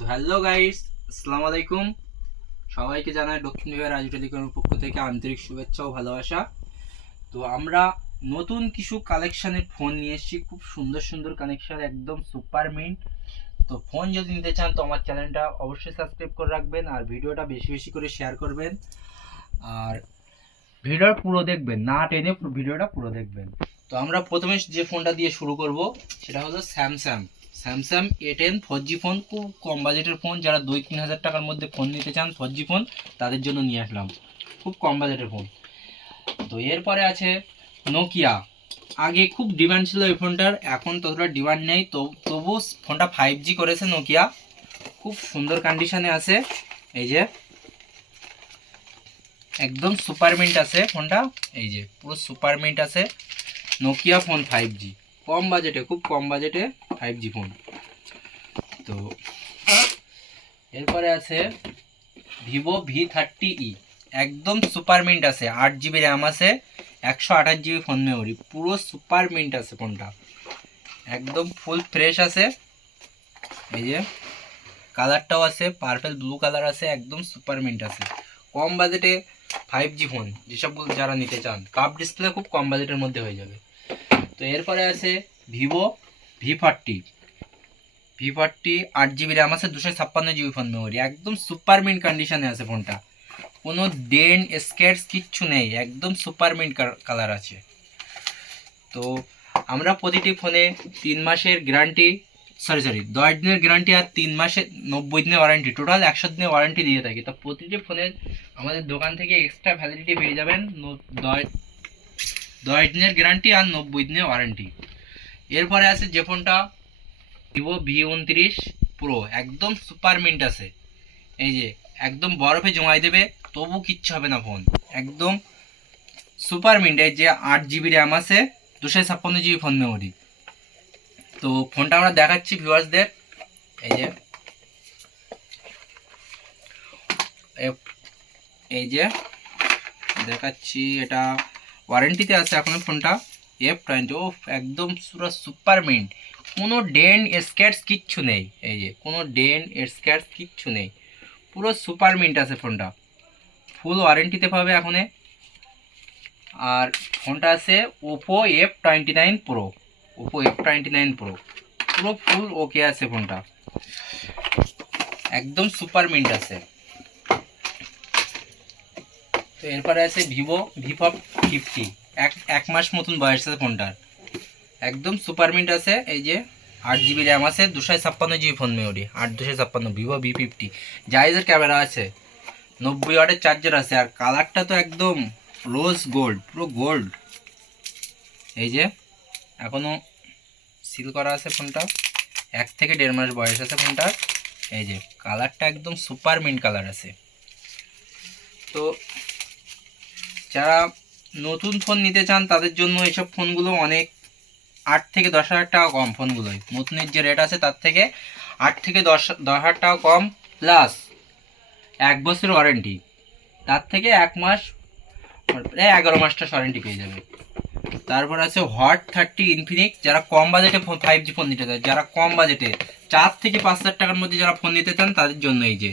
তো hello guys, আসসালামু আলাইকুম। সবাইকে জানাই দক্ষিণ বিভাগ রাজু টেলিকমের পক্ষ থেকে আন্তরিক শুভেচ্ছা ও ভালোবাসা। তো আমরা নতুন কিছু কালেকশনের ফোন নিয়ে এসেছি, খুব সুন্দর সুন্দর কালেকশন, একদম সুপার মিন্ট। তো ফোন যদি নিতে চান তো আমার চ্যানেলটা অবশ্যই সাবস্ক্রাইব করে রাখবেন আর ভিডিওটা বেশি বেশি করে শেয়ার করবেন। আর ভিডিওটা পুরো দেখবেন, না টেনে ভিডিওটা পুরো দেখবেন। তো আমরা প্রথমে যে ফোনটা দিয়ে শুরু করব সেটা হলো স্যামসাং A10 4G ফোন। খুব কম বাজেটের ফোন, যারা 2-3 হাজার টাকার মধ্যে ফোন নিতে চান 4G ফোন, তাদের জন্য নিয়ে আসলাম খুব কম বাজেটের ফোন। তো এরপরে আছে নোকিয়া। আগে খুব ডিমান্ড ছিল এই ফোনটার, এখন ততটা ডিমান্ড নেই। তো তবু ফোনটা 5G করেছে নোকিয়া, খুব সুন্দর কন্ডিশনে আছে। এই যে একদম সুপার মিন্ট আছে ফোনটা, এই যে পুরো সুপার মিন্ট আছে। নোকিয়া ফোন 5G, কম বাজেটে, খুব কম বাজেটে 5G ফোন। তো এরপরে আছে ভিভো V30e, একদম সুপার মিন্ট আছে, 8 GB র্যাম আছে, 128 GB ফোন মেমোরি, পুরো সুপার মিন্ট আছে ফোনটা, একদম ফুল ফ্রেশ আছে। এই যে কালারটাও আছে, পার্পল ব্লু কালার আছে, একদম সুপার মিন্ট আছে। কম বাজেটে 5G ফোন যেসব যারা নিতে চান, কাপ ডিসপ্লে, খুব কম বাজেটের মধ্যে হয়ে যাবে। তো এরপরে আছে ভিভো V40 8 GB র্যাম আছে, 256 GB ফোন মেমোরি, একদম সুপার মিন্ট কন্ডিশনে আছে ফোনটা, কোনো ডেন স্ক্র্যাচ কিচ্ছু নেই, একদম সুপার মিন্ট কালার আছে। তো আমরা প্রতিটি ফোনে 3 মাসের গ্যারান্টি, সরি 10 দিনের গ্যারান্টি আর 3 মাসের 90 দিনের ওয়ারেন্টি, টোটাল 100 দিনের ওয়ারেন্টি দিয়ে থাকি। তো প্রতিটি ফোনে আমাদের দোকান থেকে এক্সট্রা ভ্যালিডিটি পেয়ে যাবেন, 10 দিনের গ্যারান্টি আর 90 দিনের ওয়ারেন্টি। এরপরে আছে যে ফোনটা ভিভো V29 প্রো, একদম সুপার মিন্ট আছে। এই যে একদম বরফে জমাই দেবে তবু কিচ্ছু হবে না ফোন, একদম সুপার মিন্ট। এই যে 8 GB র্যাম আছে, 256 GB ফোন মেমোরি। তো ফোনটা আমরা দেখাচ্ছি ভিউয়ার্সদের, এই যে এই যে দেখাচ্ছি, এটা ওয়ারেন্টিতে আছে এখন ফোনটা F20। ও একদম পুরো সুপার মিন্ট, কোনো ডেন স্ক্র্যাচ কিচ্ছু নেই, এই যে কোনো ডেন স্ক্র্যাচ কিচ্ছু নেই, পুরো সুপার মিন্ট আছে ফোনটা, ফুল ওয়ারেন্টিতে পাবে এখন। আর ফোনটা আছে ওপো F29 প্রো, পুরো ফুল ওকে আছে ফোনটা, একদম সুপার মিন্ট আছে। তো এরপরে আছে ভিভো V50, এক মাস মতন বয়স আছে ফোনটার, একদম সুপার মিন্ট আছে। এই যে 8 GB র্যাম আছে, 256 GB phone memory, 256 Vivo V50। জাইজের ক্যামেরা আছে, 90 ওয়াটের চার্জার আছে, আর কালারটা তো একদম রোজ গোল্ড, পুরো গোল্ড। এই যে এখনও সিল করা আছে ফোনটা, 1 থেকে 1.5 মাস বয়স আছে ফোনটার। এই যে কালারটা একদম সুপার মিন্ট কালার আছে। তো যারা নতুন ফোন নিতে চান তাদের জন্য এইসব ফোনগুলো অনেক, 8 থেকে 10 হাজার টাকা কম ফোনগুলোই, নতুনের যে রেট আছে তার থেকে 8 থেকে 10 হাজার টাকা কম, প্লাস 1 বছর ওয়ারেন্টি, তার থেকে 1 মাস, প্রায় 11 মাসটা ওয়ারেন্টি পেয়ে যাবে। তারপর আছে হট 30 ইনফিনিক্স, যারা কম বাজেটে 5G ফোন নিতে চায়, যারা কম বাজেটে 4 থেকে 5 হাজার টাকার মধ্যে যারা ফোন নিতে চান তাদের জন্য এই যে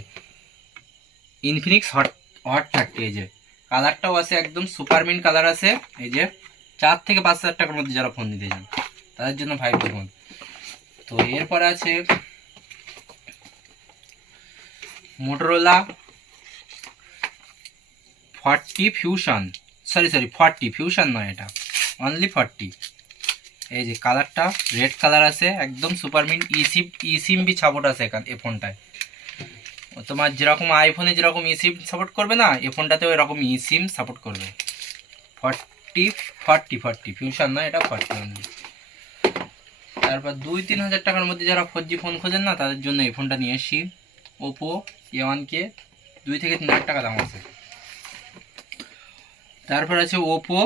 ইনফিনিক্স হট 30। এই যে কালারটাও আছে, একদম সুপার মিন্ট কালার আছে। এই যে 4 থেকে 5 হাজার টাকার মধ্যে যারা ফোন নিতে চান তাদের জন্য 5G ফোন। তো এরপরে আছে মোটরোলা 40 ফিউশন, সরি 40 ফিউশন নয়, এটা অনলি 40। এই যে কালারটা রেড কালার আছে, একদম সুপার মিন্ট, ইসিম বি সাপোর্ট আছে এখানে এই ফোনটায়। তোমার যেরকম আইফোনে যেরকম ইসিম সাপোর্ট করবে না, এই ফোনটাতেও এরকম ইসিম সাপোর্ট করবে। 40 ফিউশন নয়, এটা 40 অনলি। তারপর 2-3 হাজার টাকার মধ্যে যারা 4G ফোন খোঁজেন না, তাদের জন্য এই ফোনটা নিয়ে এসছি, ওপো A1K, 2 থেকে 3 হাজার টাকা দাম আছে। তারপর আছে ওপো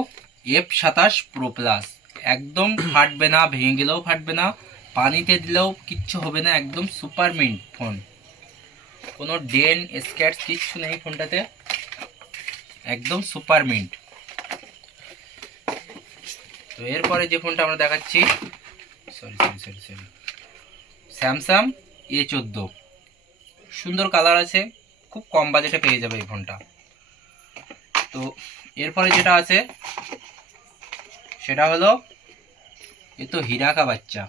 F27 প্রো প্লাস, একদম ফাটবে না, ভেঙে গেলেও ফাটবে না, পানিতে দিলেও কিচ্ছু হবে না, একদম সুপার মিন্ট ফোন, কোনো ডেন স্ক্র্যাচ কিচ্ছু নেই ফোনটাতে, একদম সুপার মিন্ট। তো এরপরে যে ফোনটা আমরা দেখাচ্ছি, সরি স্যামসাং A14, সুন্দর কালার আছে, খুব কম বাজেটে পেয়ে যাবে এই ফোনটা। তো এরপরে যেটা আছে সেটা হলো, এ তো হীরা কা বাচ্চা,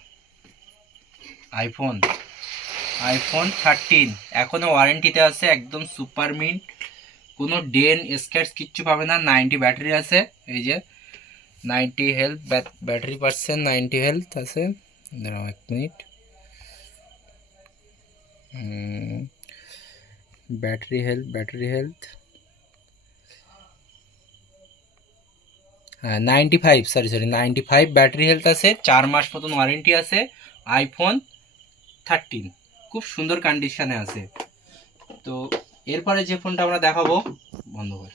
আইফোন 13 এখনো ওয়ারেন্টিতে আছে, একদম সুপার মিন্ট, কোনো ডেন স্ক্র্যাচ কিচ্ছু পাবে না। 90 ব্যাটারি আছে, এই যে 90 হেলথ, ব্যাটারি পার্সেন্ট 90 হেলথ আছে। দাঁড়াও 1 মিনিট, ব্যাটারি হেলথ হ্যাঁ 95, সরি 95 ব্যাটারি হেলথ আছে, 4 মাস মতন ওয়ারেন্টি আছে। আইফোন 13 খুব সুন্দর কন্ডিশনে আছে। তো এরপরে যে ফোনটা আমরা দেখাবো, বন্ধ করে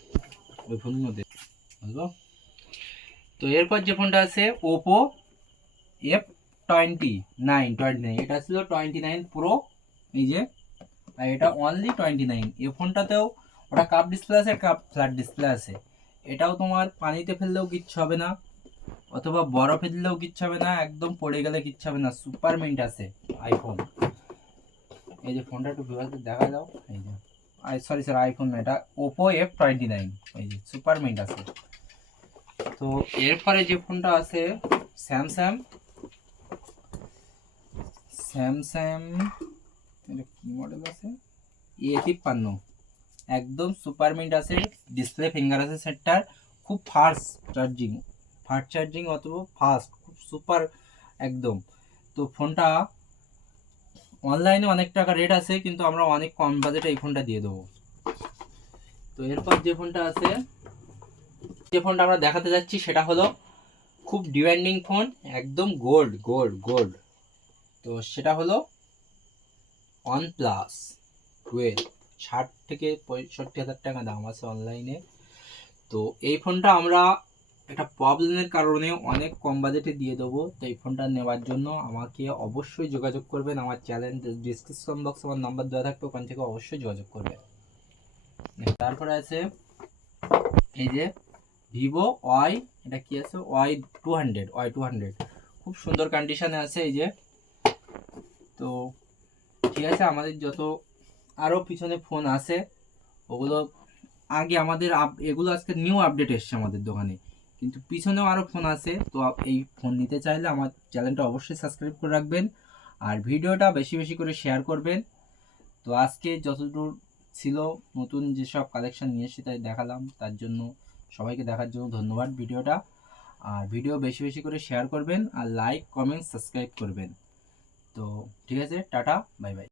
ওই ফোনের মধ্যে বুঝলো। তো এরপর যে ফোনটা আছে ওপো F29, এটা ছিল 29 প্রো, এই যে, আর এটা অনলি 29। এই ফোনটাতেও ওটা কাপ ডিসপ্লে আছে, কাপ ফ্ল্যাট ডিসপ্লে আছে। এটাও তোমার পানিতে ফেললেও কিচ্ছু হবে না, অথবা বরফে দিলেও কিচ্ছু হবে না, একদম পড়ে গেলে কিচ্ছু হবে না, সুপার মিন্ট আছে আইফোন। এই যে ফোনটা একটু ভিউয়ারদের দেখা দাও, এই যে সরি স্যার আইফোন না, এটা ওপো F29, এই যে সুপার মিন্ট আছে। তো এরপরে যে ফোনটা আছে স্যামসাং, এটা কি মডেল আছে, A53, একদম সুপার মিন্ট আছে, ডিসপ্লে ফিঙ্গার আছে সেটটার, খুব ফাস্ট চার্জিং অথবা ফাস্ট, খুব সুপার একদম। তো ফোনটা অনলাইনে অনেক টাকা রেট আছে, কিন্তু আমরা অনেক কম বাজেটে এই ফোনটা দিয়ে দেবো। তো এরপর যে ফোনটা আছে, যে ফোনটা আমরা দেখাতে যাচ্ছি সেটা হলো খুব ডিমান্ডিং ফোন, একদম গোল্ড গোল্ড গোল্ড। তো সেটা হলো OnePlus 12, 60 থেকে 65 হাজার টাকা দাম আছে অনলাইনে। তো এই ফোনটা আমরা একটা প্রবলেমের কারণে অনেক কম বাজেটে দিয়ে দেবো। তো এই ফোনটা নেওয়ার জন্য আমাকে অবশ্যই যোগাযোগ করবেন, আমার চ্যানেল ডিসক্রিপশন বক্সে আমার নাম্বার দেওয়া থাকবে, ওখান থেকে অবশ্যই যোগাযোগ করবেন। তারপরে আছে এই যে ভিভো ওয়াই, এটা কি আছে ওয়াই 200, খুব সুন্দর কন্ডিশনে আছে এই যে। তো ঠিক আছে, আমাদের যত আরও পিছনে ফোন আছে ওগুলো আগে আমাদের এগুলো আজকে নিউ আপডেট এসছে আমাদের দোকানে, কিন্তু পিছনেও আরও ফোন আছে। তো এই ফোন নিতে চাইলে আমার চ্যানেলটা অবশ্যই সাবস্ক্রাইব করে রাখবেন, আর ভিডিওটা বেশি বেশি করে শেয়ার করবেন। তো আজকে যতদূর ছিল নতুন যেসব কালেকশন নিয়ে এসে তাই দেখালাম, তার জন্য সবাইকে দেখার জন্য ধন্যবাদ ভিডিওটা। আর ভিডিও বেশি বেশি করে শেয়ার করবেন, আর লাইক কমেন্ট সাবস্ক্রাইব করবেন। তো ঠিক আছে, টাটা বাই বাই।